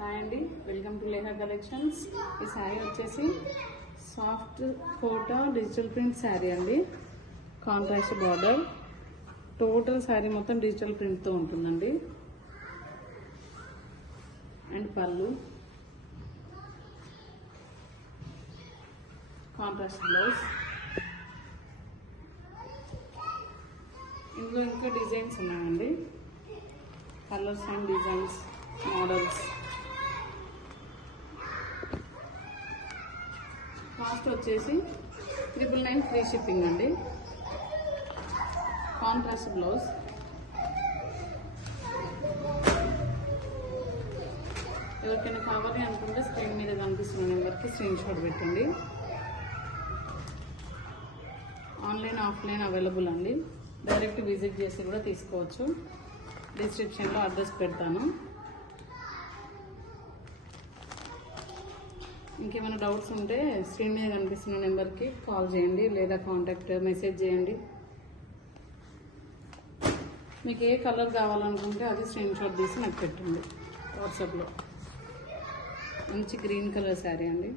Hi అండి. Welcome to Leha collections. ఈ శారీ వచ్చేసి soft Kota digital print sari అండి. Contrast border. టోటల్ శారీ మొత్తం డిజిటల్ ప్రింట్తో ఉంటుందండి. అండ్ పళ్ళు. Contrast blouse. ఇందులో ఇంకా డిజైన్స్ ఉన్నాయండి. Colours and designs models. Cost వచ్చేసి ట్రిపుల్ నైన్ ఫ్రీ షిప్పింగ్ అండి. Contrast blouse. ఎవరికైనా కావాలి అనుకుంటే స్క్రీన్ మీద కనిపిస్తున్న నెంబర్కి స్క్రీన్ షాట్ పెట్టండి. ఆన్లైన్ ఆఫ్లైన్ అవైలబుల్ అండి. డైరెక్ట్ విజిట్ చేసి కూడా తీసుకోవచ్చు. డిస్క్రిప్షన్లో అడ్రస్ పెడతాను. ఇంకేమైనా డౌట్స్ ఉంటే స్క్రీన్ మీద కనిపిస్తున్న నెంబర్కి కాల్ చేయండి లేదా కాంటాక్ట్ మెసేజ్ చేయండి. మీకు ఏ కలర్ కావాలనుకుంటే అది స్క్రీన్ షాట్ తీసి నాకు పెట్టండి వాట్సాప్లో. మంచి గ్రీన్ కలర్ శారీ అండి.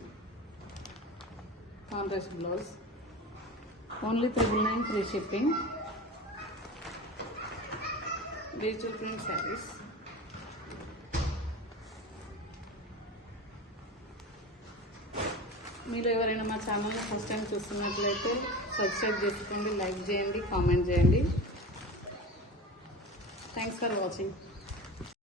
Contrast blouse. Only triple nine free shipping. Digital print saris. మీరు ఎవరైనా మా ఛానల్ని ఫస్ట్ టైం చూస్తున్నట్లయితే సబ్స్క్రైబ్ చేసుకోండి లైక్ చేయండి కామెంట్ చేయండి. Thanks for watching